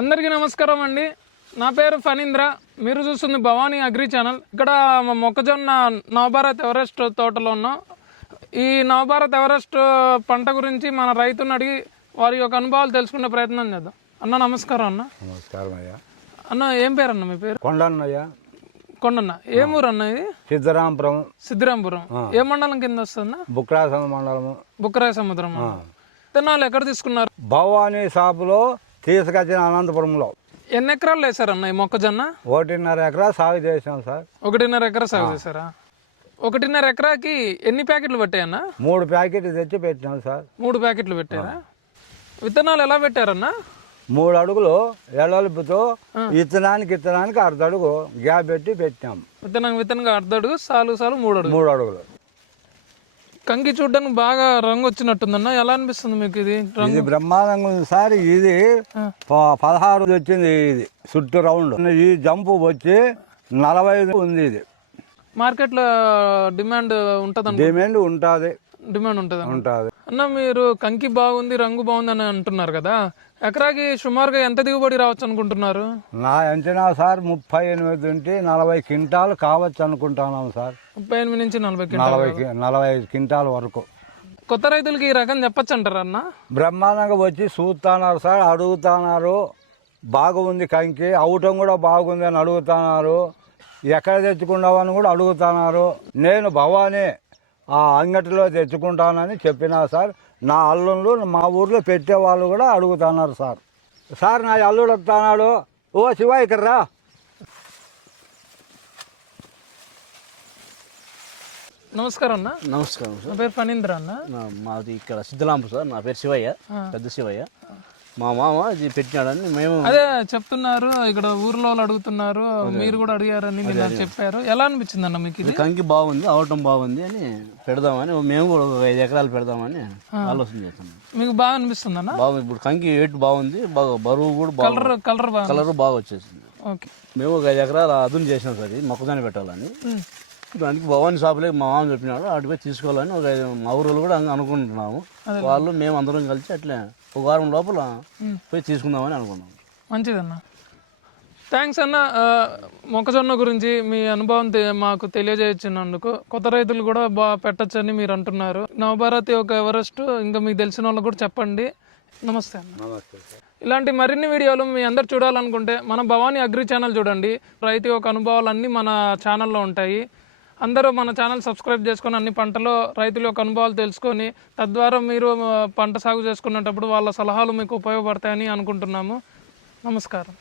అందరికీ నమస్కారం అండి. నా పేరు ఫణీంద్ర. మీరు చూస్తుంది భవానీ అగ్రి ఛానల్. ఇక్కడ మొక్కజొన్న నవభారత్ ఎవరెస్ట్ తోటలో ఉన్నాం. ఈ నవభారత్ ఎవరెస్ట్ పంట గురించి మన రైతుని అడిగి వారి యొక్క అనుభవాలు తెలుసుకునే ప్రయత్నం చేద్దాం. అన్న నమస్కారం. అన్న నమస్కారం అయ్యా. అన్న ఏం పేరు అన్న మీ పేరు? కొండన్నయ్య. కొండన్న. ఏం ఊరు అన్న ఇది? సిద్ధరాంపురం. సిద్ధరాంపురం ఏ మండలం కింద వస్తుందా? బుక్రాయ మండలము. బుక్రాయ సముద్రం. విత్తనాలు ఎక్కడ తీసుకున్నారు? భవానీ షాపులో తీసుకొచ్చిన అనంతపురంలో. ఎన్ని ఎకరాలు వేసారన్న ఈ మొక్కజొన్న? 1.5 ఎకరా సాగు చేసాం సార్. 1.5 ఎకరా సాగు చేశారా? 1.5 ఎకరాకి ఎన్ని ప్యాకెట్లు పెట్టాయన్నా? 3 ప్యాకెట్లు తెచ్చి పెట్టినాం సార్. 3 ప్యాకెట్లు పెట్టారా? విత్తనాలు ఎలా పెట్టారన్నా? 3 అడుగులు ఎడల్పుతో ఇత్తనానికి అర్ధ అడుగు గ్యాప్ పెట్టి పెట్టాం. విత్తనంగా అర్ధ అడుగు, సాలు 3 అడుగులు. కంకి చూడడానికి బాగా రంగు వచ్చినట్టుందన్న. ఎలా అనిపిస్తుంది మీకు ఇది? ఇది బ్రహ్మాండంగా ఉంది సార్. ఇది 16 వచ్చింది. ఇది చుట్టూ రౌండ్. ఈ జంపు వచ్చి 45 ఉంది. ఇది మార్కెట్లో డిమాండ్ ఉంటుంది. డిమాండ్ ఉంటుంది అన్న. మీరు కంకి బాగుంది, రంగు బాగుంది అని అంటున్నారు కదా, ఎకరాకి సుమారుగా ఎంత దిగుబడి రావచ్చు అనుకుంటున్నారు? నా అంచనా సార్ 38 నుండి 40 క్వింటాలు కావచ్చు అనుకుంటున్నాం సార్. 38 నుంచి 45 క్వింటాల వరకు. కొత్త రైతులకి ఈ రకం చెప్పచ్చు అంటారా అన్న? బ్రహ్మాండంగా వచ్చి చూస్తున్నారు సార్, అడుగుతున్నారు. బాగుంది కంకి, అవటం కూడా బాగుంది అని అడుగుతున్నారు. ఎక్కడ తెచ్చుకున్నావు అని కూడా అడుగుతున్నారు. నేను భవానీ ఆ అంగటిలో తెచ్చుకుంటానని చెప్పినా సార్. నా అల్లుళ్ళు మా ఊర్లో పెట్టే వాళ్ళు కూడా అడుగుతున్నారు సార్. సార్ నా అల్లుడు వస్తున్నాడు, ఓ శివ ఇక్కడ రా. నమస్కారం అన్న. నమస్కారం సార్. నా పేరు ఫణీంద్ర అన్న. మాది ఇక్కడ సిద్ధలాంపు సార్. నా పేరు శివయ్య, పెద్ద శివయ్య. మా మామ ఇది పెట్టినాడని మేము అదే చెప్తున్నారు. ఇక్కడ ఊర్లో వాళ్ళు అడుగుతున్నారు, మీరు కూడా అడిగారని మీరు చెప్పారు. ఎలా అనిపించింది అన్న మీకు? ఇది కంకి బాగుంది, అవటం బాగుంది అని పెడదామని మేము కూడా 5 ఎకరాలు పెడదామని ఆలోచన చేస్తున్నాం. మీకు బాగా అనిపిస్తుంది అన్న? బాగుంది. ఇప్పుడు కంకి వెయిట్ బాగుంది, బాగా బరువు కూడా కలర్ బాగా వచ్చేసింది. మేము 5 ఎకరాలు అదును చేసినాం సార్. మొక్కజొన్న పెట్టాలని. దానికి భవానీ షాపులే మా మామ చెప్పినాడు, అటుపోయి తీసుకోవాలని మా ఊరు కూడా అనుకుంటున్నాము. వాళ్ళు మేము అందరం కలిసి అట్లే 1 వారం లోపల పోయి తీసుకుందామని అనుకున్నాం. మంచిదన్న. థ్యాంక్స్ అన్న. మొక్కజొన్న గురించి మీ అనుభవం మాకు తెలియజేయించినందుకు. కొత్త రైతులు కూడా బాగా పెట్టచ్చని మీరు అంటున్నారు. నవభారత్ యొక్క ఎవరెస్ట్ ఇంకా మీకు తెలిసిన వాళ్ళకి కూడా చెప్పండి. నమస్తే అన్న. నమస్తే. ఇలాంటి మరిన్ని వీడియోలు మీ అందరు చూడాలనుకుంటే మన భవానీ అగ్రి ఛానల్ చూడండి. రైతు యొక్క అనుభవాలన్నీ మన ఛానల్లో ఉంటాయి. అందరూ మన ఛానల్ సబ్స్క్రైబ్ చేసుకొని అన్ని పంటలో రైతుల యొక్క అనుభవాలు తెలుసుకొని తద్వారా మీరు పంట సాగు చేసుకునేటప్పుడు వాళ్ళ సలహాలు మీకు ఉపయోగపడతాయని అనుకుంటున్నాము. నమస్కారం.